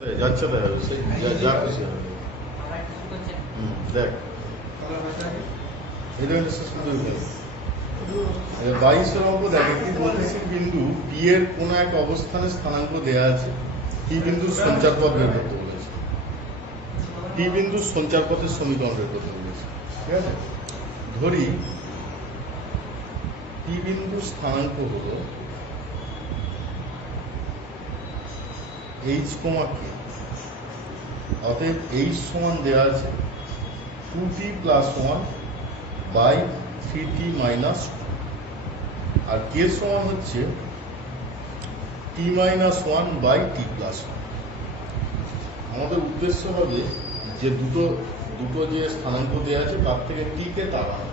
যাচ্ছে না সেই যা খুশি হবে দেখ এটা হচ্ছে শুধু 22 অঙ্ক দেখ একটি গতিশীল বিন্দু পি এর কোন এক অবস্থানে স্থানাঙ্ক দেওয়া আছে পি বিন্দুর সঞ্চার পথ বের করতে বলেছে পি বিন্দুর সঞ্চার পথের সমীকরণ বের করতে বলেছে ঠিক আছে ধরি পি বিন্দুর স্থানাঙ্ক হলো এইচ কমা কে অতএব এইচ সমান দেওয়া আছে 2t + 1 বাই 3t - 2 আর কে সমান হচ্ছে t - 1 বাই t + 1। আমাদের উদ্দেশ্য হবে যে দুটো যে স্থানাঙ্ক দেওয়া আছে তার থেকে t কে তাড়ানো,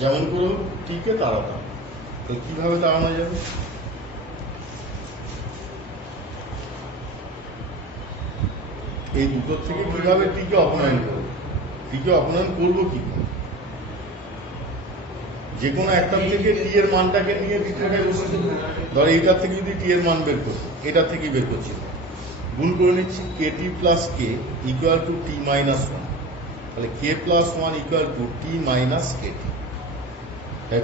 যেমন করে t কে তাড়াতাম। তো কিভাবে তাড়ানো যাবে? এই দুটোর থেকে কিভাবে t কে অপনয়ন করবো? t কে অপনয়ন করবো কি? যে কোনো একটার থেকে টি এর মানটাকে নিয়ে দ্বিতীয়টায় বসে দেবো। ধর এইটার থেকে যদি টি এর মান বের করবো, এটার থেকেই বের করছি, গুণ করে নিচ্ছি kt plus K equal to T minus 1। তাহলে K plus 1 equal to T minus KT.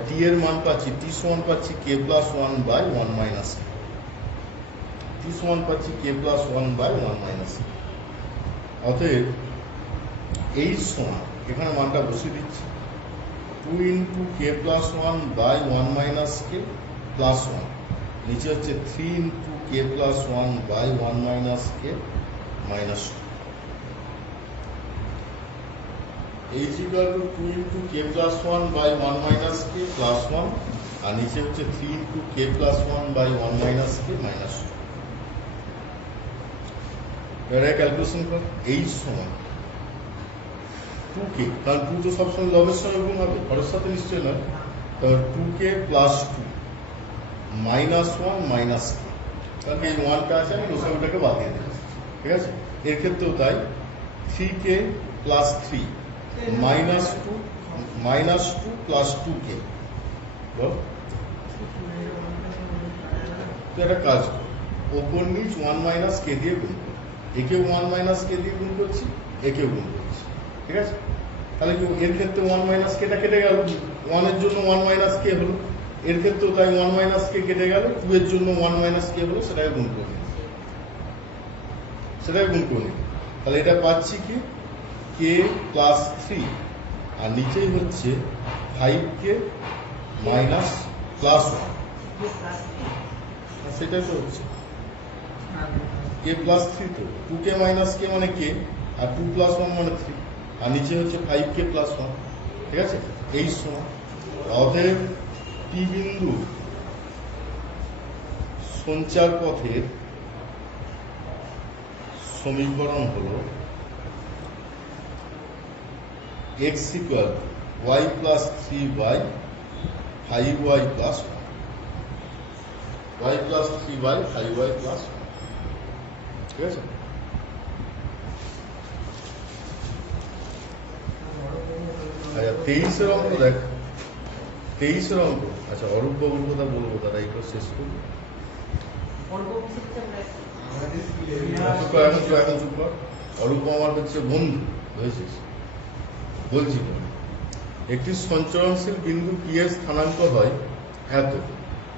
T এর মান পাচ্ছি, টি সমান পাচ্ছি K plus 1 by 1 minus K. T সমান পাচ্ছি K plus 1 by 1 minus K. অতএব এই সমান এখানে মানটা বসিয়ে দিচ্ছি 2 into k plus 1 by 1 minus k plus 1, নিচে হচ্ছে 3 into k plus 1 by 1 minus k minus 2। h equal to 2 into k plus 1 by 1 minus k plus 1 আর নিচে হচ্ছে 3 into k plus 1 by 1 minus k minus 2। এবারে calculation কর h সমান 2k, কারণ 2 তো সবসময় লবের সঙ্গে গুণ হবে, হরের সাথে নিশ্চয়ই নয়। তাহলে 2k plus 2 minus 1 minus k, কারণ এই 1টা আছে আমি লসাগুটাকে বাদ দিয়ে দিচ্ছি, ঠিক আছে? এর ক্ষেত্রেও তাই 3k plus 3 minus 2 plus 2k। বল তো একটা কাজ কর, ওপর নিচ 1 মাইনাস k দিয়ে গুণ কর। একেও 1 মাইনাস k দিয়ে গুণ করছি, একেও গুণ করছি, ঠিক আছে? তাহলে কি এর ক্ষেত্রে 1 মাইনাস কেটা কেটে গেল, 1 এর জন্য 1 মাইনাস কে হলো, এর ক্ষেত্রেও তাই 1 মাইনাস কে কেটে গেল, 2 এর জন্য 1 মাইনাস কে হলো, সেটাকে গুণ করে নিই, তাহলে এটা পাচ্ছি কি কে প্লাস 3 আর নিচেই হচ্ছে 5k মাইনাস প্লাস 1, সেটাই তো হচ্ছে কে প্লাস 3। তো 2k মাইনাস কে মানে কে, আর 2 প্লাস 1 মানে 3, আর নিচে হচ্ছে 5k প্লাস 1, ঠিক আছে? এই সমান অতএব পি বিন্দু সঞ্চার পথের সমীকরণ হলো x equal y plus 3y 5y plus 1, y plus 3y 5y plus 1, ঠিক আছে? আচ্ছা 23-এর অঙ্ক দেখ, 23-এর অঙ্ক। আচ্ছা অরূপ বাবুর কথা বলবো, তারা একটু শেষ করবো। এখন চুপ কর। অরূপ আমার হচ্ছে বন্ধু, বুঝেছিস? বলছি তো, একটি সঞ্চরণশীল বিন্দু পি এর স্থানাঙ্ক হয় এত,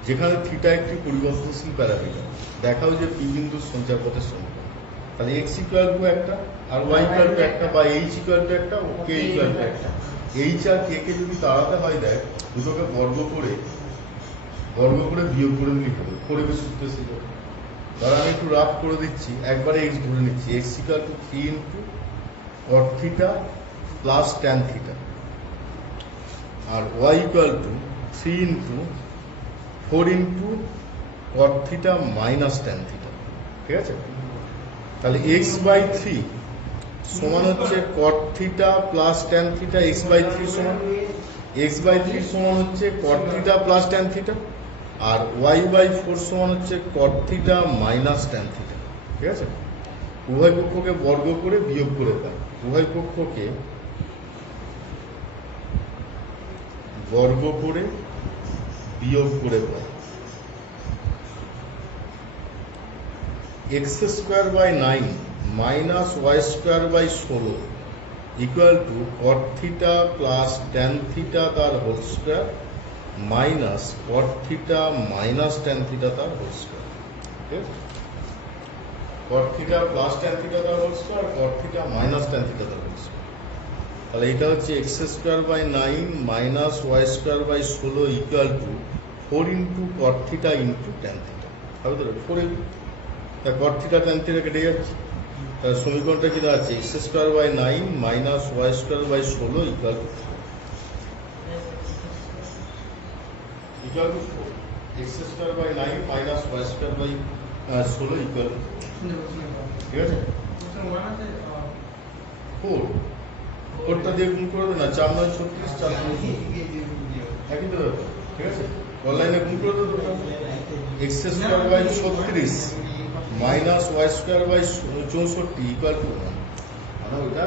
যেখানে থিটা একটি পরিবর্তনশীল প্যারামিটার। দেখাও যে পি বিন্দুর সঞ্চার পথের সমীকরণ। তাহলে এক্স ইকুয়াল টু একটা, আর ওয়াই ইকুয়াল টু একটা, বা এইচ ইকুয়াল টু একটা, কে ইকুয়াল টু একটা। এইচ আর কে কে যদি তাড়াতে হয়, দেখ দুটোকে বর্গ করে বিয়োগ করে নিতে হবে, পরিবেশ সূত্রে ছিল। ধর আমি একটু রাফ করে দিচ্ছি, একবারে এক্স ধরে নিচ্ছি, X equal to 3 into cot theta plus tan theta, আর Y equal to 3 into 4 into cot theta minus tan theta, ঠিক আছে? তাহলে এক্স বাই 3 সমান হচ্ছে cot theta plus tan theta, X by 3 সমান হচ্ছে cot theta plus tan theta, আর Y by 4 সমান হচ্ছে cot theta minus tan theta, ঠিক আছে? উভয় পক্ষকে বর্গ করে বিয়োগ করে পাই, উভয় পক্ষকে বর্গ করে বিয়োগ করে পাই। X square by 9 minus Y square by 16 equal to cot theta plus tan theta তার whole square minus cot theta minus tan theta তার হোল স্কোয়ার। ঠিক আছে, cot theta plus tan theta তার whole square, cot theta minus tan theta তার whole square. তাহলে এটা হচ্ছে X square by 9 minus Y square by 16 equal to 4 into cot theta into tan theta. হবে তো 4 তা কট থিটা ট্যান থিটা কেটে যাচ্ছে। তাহলে সমীকরণটা কি দাঁড়াচ্ছে X square by 9 minus Y square by 16 equal to X square by 9 minus Y square by 16 equal to, ঠিক আছে, 4। 4টা দিয়ে গুণ করে দেবে না, 4 9 36, 4 একই তো ব্যাপার। ঠিক আছে, অনলাইনে গুণ করে দেবে X square by 36 minus Y square by 64 equal to 1। মানে ওটা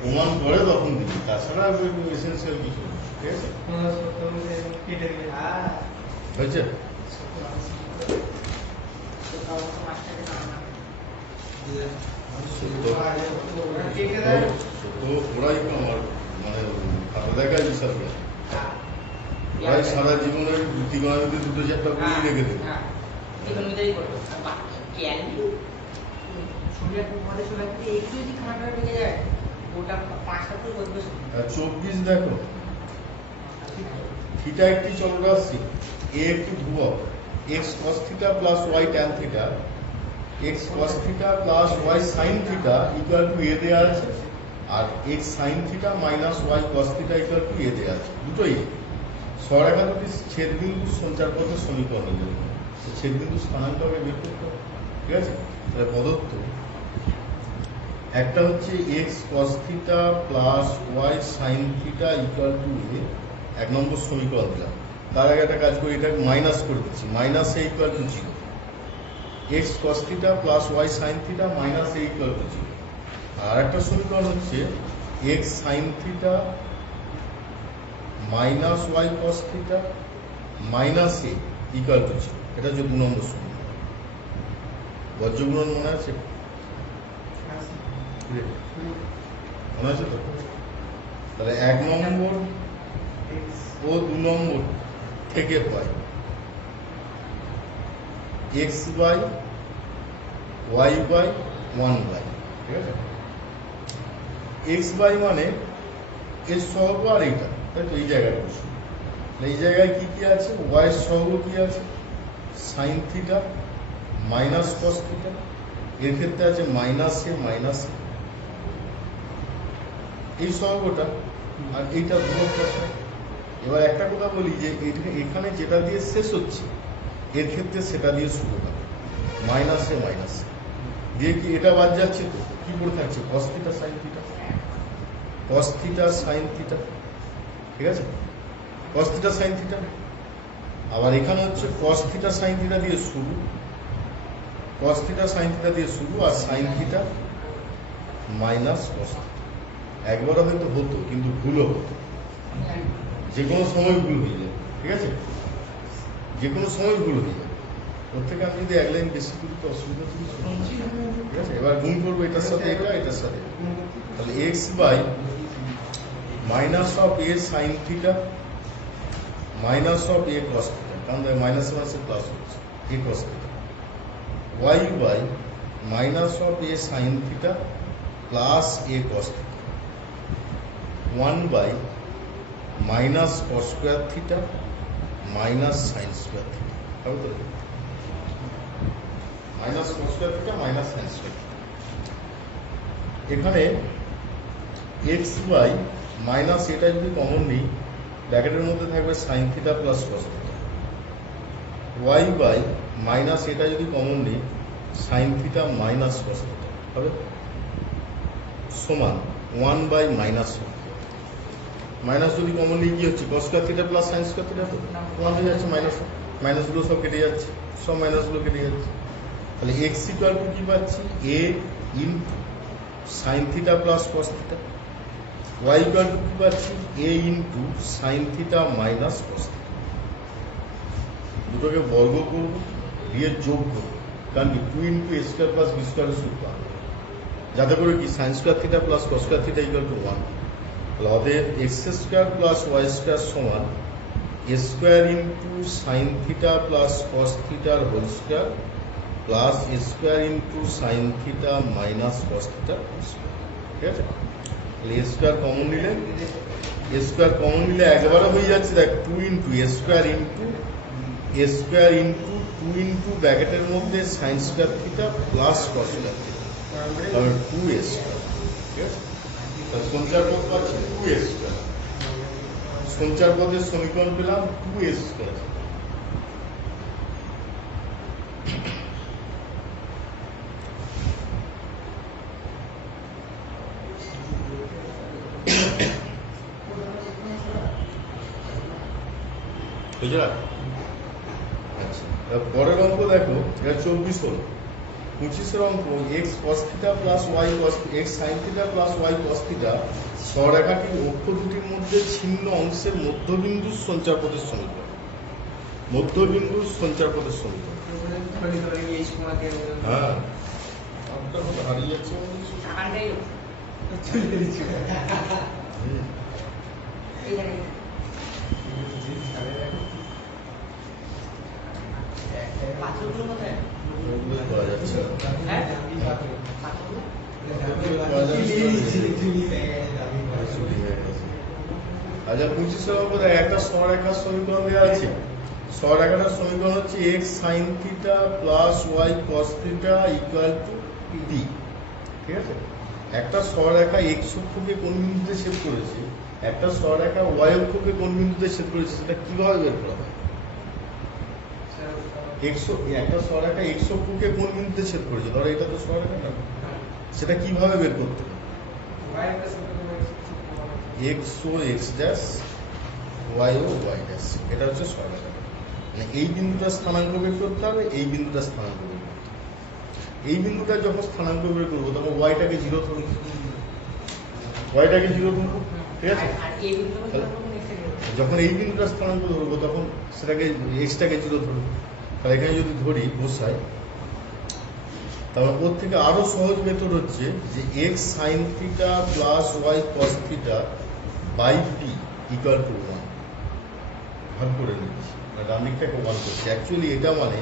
প্রমাণ করে তখন দিবি, তাছাড়া এসেন্সিয়াল কিছু না। ঠিক আছে, হয়েছে? ওরাই আমার মানে খাতা দেখায় বিশাল করে, ওরাই সারা জীবনের ত্রিকোণমিতি 2 চ্যাপ্টার করে রেখে দেবে। 24 দেখো, থিটা একটি চলরাশি, এ একটি ধ্রুবক, X cos theta plus Y tan theta, X cos theta plus Y sine theta equal to A দেওয়া আছে, আর X sine theta minus Y cos theta equal to A দেওয়া আছে। দুটোই সরেখা দুটি ছেদ বিন্দু সঞ্চার পথের সমীকরণ হয়ে যাবে। ছেদ বিন্দু স্থানাঙ্ককে বের করতে হবে। ঠিক আছে, তাহলে প্রদত্ত একটা হচ্ছে X cos theta plus Y sine theta equal to A, 1 নম্বর সমীকরণ দিলাম। তার আগে একটা কাজ করি, এটা মাইনাস করে দিচ্ছি, minus A equal to 0। X cos theta plus Y sine theta minus A equal to 0। আর একটা সমীকরণ হচ্ছে X sine theta minus Y cos theta minus A equal to 0। এটা হচ্ছে 2 নম্বর সমীকরণ। বজ্রগুণন মনে আছে? মনে আছে তো? তাহলে 1 নম্বর ও 2 নম্বর থেকে পাই X by Y by 1 by, ঠিক আছে। এক্স বাই মানে এর সহগ আর এইটা, তাই তো, এই জায়গাটা বসে। এই জায়গায় কি কি আছে? ওয়াই এর সহগ কি আছে? Sign theta minus cos theta, এর ক্ষেত্রে আছে মাইনাস এ মাইনাস এ, এই সহগটা, আর এইটা ধ্রুবক কথা। এবার একটা কথা বলি যে এখানে যেটা দিয়ে শেষ হচ্ছে এর ক্ষেত্রে সেটা দিয়ে শুরু হবে, মাইনাস এ মাইনাস দিয়ে কি এটা বাদ যাচ্ছে, তো কি পড়ে থাকছে? Cos theta sine theta, cos theta sine theta, ঠিক আছে, কস থিটা সাইন থিটা। আবার এখানে হচ্ছে কস থিটা সাইন থিটা দিয়ে শুরু, কস থিটা সাইন থিটা দিয়ে শুরু, আর sine theta minus cos theta. একবার হয়তো হতো, কিন্তু ভুলও হতো, যে কোনো সময় ভুল হয়ে যায়। ঠিক আছে, যে কোনো সময় ভুল হয়ে যায়। ওর থেকে আমি যদি 1 লাইন বেশি করি তো অসুবিধা ছিল। ঠিক আছে, এবার গুণ করবো এটার সাথে এটা, এটার সাথে। তাহলে X by minus of A sine theta minus of A cos theta, কারণ মাইনাস মাইনাসে প্লাস হচ্ছে, A cos theta, Y by minus of A sine theta plus A cos theta, 1 by minus cos square theta minus sine square theta. হবে তো, minus cos square theta minus sine square theta. এখানে X by minus এটা যদি common নিই, ব্র্যাকেটের মধ্যে থাকবে sine theta plus cos theta, Y by minus এটা যদি কমন নিই, sign theta minus cos theta, হবে সমান 1 বাই মাইনাস 1। মাইনাস যদি কমন নিয়ে কি হচ্ছে? কস square theta plus sine square theta, তো ওয়ান হয়ে যাচ্ছে, মাইনাস মাইনাসগুলো সব কেটে যাচ্ছে, সব মাইনাসগুলো কেটে যাচ্ছে। তাহলে এক্স ইকুয়াল টু কি পাচ্ছি? A into sine theta plus cos theta, Y equal to কি পাচ্ছি? A into sine theta minus cos theta. দুটোকে বর্গ করব, দিয়ে যোগ করব, কারণ কি 2 into A square plus B square সূত্র, যাতে করে কি sine square theta plus cos square theta equal to 1। তাহলে অতএব X square plus Y square সমান A square into sine theta plus cos থিটার whole square plus A square into sine theta minus cos থিটার whole square. ঠিক আছে, তাহলে এ square common নিলে, এ square common নিলে একবারে হয়ে যাচ্ছে দেখ 2 into A square into A square into 2 into ব্র্যাকেটের মধ্যে sign square theta plus cos square theta, তাহলে 2 এ স্কোয়ার। ঠিক আছে, তাহলে সঞ্চার পদ পাচ্ছি 2 এ স্কোয়ার, সঞ্চার পদের সমীকরণ পেলাম 2 এ স্কোয়ার। আচ্ছা, পরের অঙ্ক দেখো, এটা 24 হলো। 25 অঙ্ক, X cos theta plus Y cos X sine theta plus Y cos theta সরেখাটির অক্ষ দুটির মধ্যে ছিন্ন অংশের মধ্যবিন্দুর সঞ্চারপথের সমীকরণ। মধ্যবিন্দুর সঞ্চারপথের সমীকরণ। হ্যাঁ, হারিয়ে যাচ্ছে। আচ্ছা, 25 নম্বরে একটা সরেখার সমীকরণ দেওয়া আছে। সরেখাটার সমীকরণ হচ্ছে X sine theta plus Y cos theta equal to D. ঠিক আছে, একটা সরেখা এক্স অক্ষকে কোন বিন্দুতে ছেদ করেছে, একটা সরেখা ওয়াই অক্ষকে কোন বিন্দুতে ছেদ করেছে, সেটা কিভাবে বের করা হয়? একটা সরেখা এক্স অক্ষকে কোন বিন্দুতে ছেদ করেছে, ধরো এটা তো সরেখা না, সেটা কিভাবে বের করতে হবে? এক্স ও এক্স ড্যাশ, ওয়াই ও ওয়াই ড্যাশ, এটা হচ্ছে সরেখা। মানে এই বিন্দুটা স্থানাঙ্ক বের করতে হবে, এই বিন্দুটা স্থানাঙ্ক বের করতে হবে। এই বিন্দুটা যখন স্থানাঙ্ক বের করবো তখন ওয়াইটাকে 0 ধরবো, ওয়াইটাকে 0 ধরবো। ঠিক আছে, যখন এই বিন্দুটা স্থানাঙ্ক ধরবো তখন সেটাকে এক্সটাকে 0 ধরবো। তাহলে এখানে যদি ধরি বসাই, তাহলে ওর থেকে আরো সহজ মেথড হচ্ছে যে x sine theta plus Y cos theta by P equal to 1 ভাগ করে নিচ্ছি, ডান দিকটাকে 1 করছি। অ্যাকচুয়ালি এটা মানে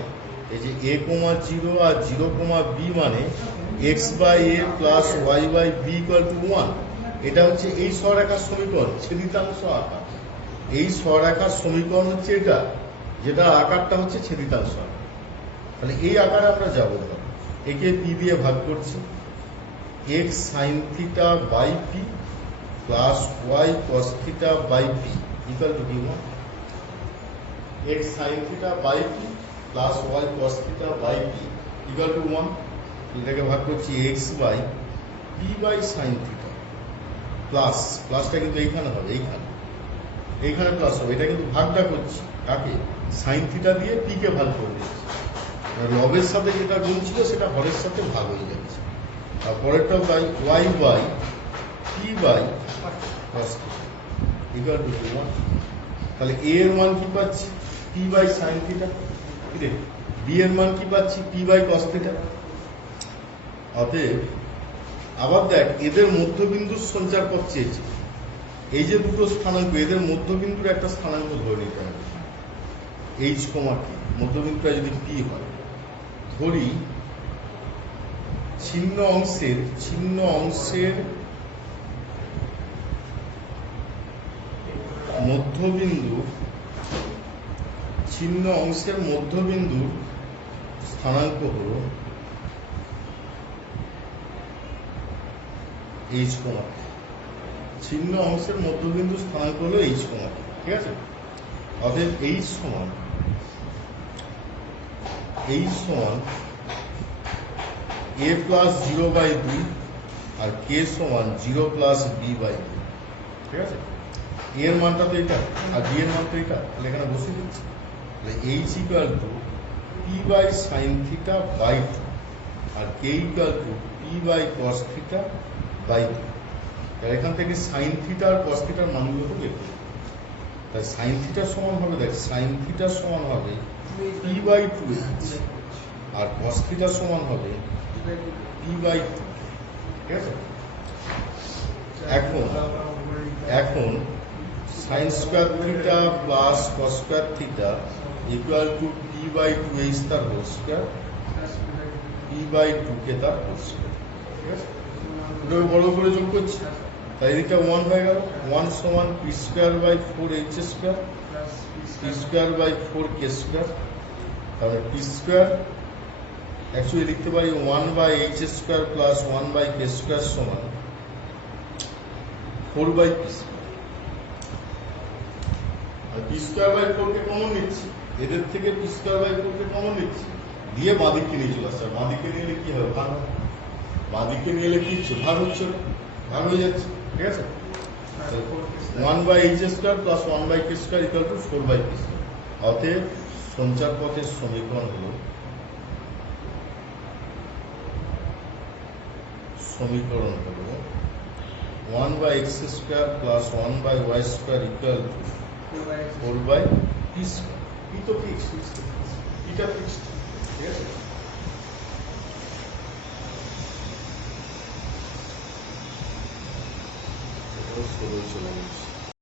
এই যে a, 0 আর 0, b মানে x by a plus y by b equal to 1। এটা হচ্ছে এই সরেখার সমীকরণ, ছেদিতাংশ আকার। এই সরেখার সমীকরণ হচ্ছে এটা, যেটা আকারটা হচ্ছে ছেদিতাংশ আকার। তাহলে এই আকারে আমরা যাবো, ধরো একে পি দিয়ে ভাগ করছি, X sine theta by P plus Y cos theta by P equal to D 1। X sine theta by P plus Y cos theta by P equal to 1। এটাকে ভাগ করছি X by P by sine theta plus, প্লাসটা কিন্তু এইখানে হবে, এইখানে plus হবে। এটা কিন্তু ভাগটা করছি কাকে, সাইন থিটা দিয়ে পি কে ভাগ করে দিচ্ছি। লবের সাথে যেটা গুণ ছিল সেটা হরের সাথে ভাগ হয়ে যাচ্ছে। আর পরেরটা by Y by P by cos theta equal to 1। তাহলে এ এর মান কি পাচ্ছি, p by sine theta. B এর মান কি পাচ্ছি, পি বাই কস থিটা। অতএব আবার দেখ, এদের মধ্যবিন্দুর সঞ্চার পথ চেয়েছে। এই যে দুটো স্থানাঙ্ক, এদের মধ্যবিন্দুর একটা স্থানাঙ্ক ধরে নিতে হবে, এইচ কমা টি। মধ্যবিন্দুটা যদি পি হয়, ধরি ছিন্ন অংশের মধ্যবিন্দুর স্থানাঙ্ক হল এইচ কমা টি। ছিন্ন অংশের মধ্যবিন্দুর স্থানাঙ্ক হল এইচ কমা টি। ঠিক আছে, অতএব এইচ সমান a প্লাস 0/2 আর k সমান 0 প্লাস b বাই 2। ঠিক আছে, a এর মানটা তো এটা আর b এর মান তো এটা, তাহলে এখানে বসে দিচ্ছি। তাহলে h equal to p by sine theta by 2 আর k equal to p by cos theta by 2। তাহলে এখান থেকে সাইন থিটা আর কস থিটার মানগুলো বের করব। তাই সাইন থিটা সমান হবে, দেখ সাইন থিটা সমান হবে পি বাই টু এইচ, আর কস থিটা সমান হবে পি বাই টু। ঠিক আছে, এখন sine square theta plus cos square theta equal to P by two H তার whole square, P by two কে তার হোল স্কোয়ার। ঠিক আছে, ওটাকে বড় করে যোগ করছি, তাই এদিকটা 1 হয়ে গেল। 1 সমান p square by 4 h square, p square by 4 k square. তাহলে পি স্কোয়ার অ্যাকচুয়ালি লিখতে পারি 1 by h square plus 1 by k square সমান 4 বাই পি স্কোয়ার। আর পি স্কোয়ার বাই 4 কে কমন নিচ্ছি, এদের থেকে পি স্কোয়ার বাই 4 কে কমন নিচ্ছি, দিয়ে বাঁদিকে নিয়ে চলে আসছে। বাঁদিকে নিয়ে এলে কি হবে? ভাগ হবে। বাঁদিকে নিয়ে এলে কি হচ্ছে? ভাগ হচ্ছে, ভাগ হয়ে যাচ্ছে। ঠিক আছে, 1 by h square plus 1 by k square equal to 4 by p square. অতএব সঞ্চার পথের সমীকরণ হলো 1 by x square plus 1 by y square equal to 4 by p square. P তো ফিক্সড, এটা ফিক্সড। ঠিক আছে, চলে গেছে।